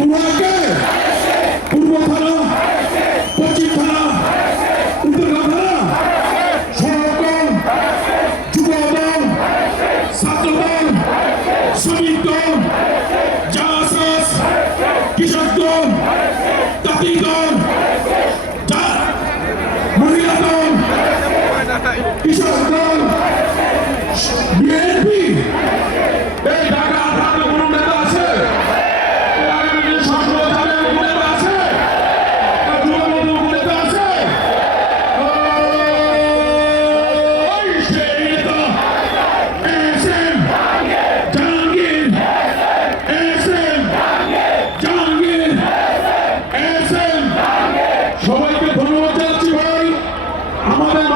পূর্বকে পূর্ব থানা পশ্চিম থানা উত্তরগাঁ থানা সড়কদল যুবদল ছাত্রদল শ্রমিক দল জাসাস কৃষক দল তাঁতি দল অনুরোধ জানাচ্ছি ভাই। আমাদের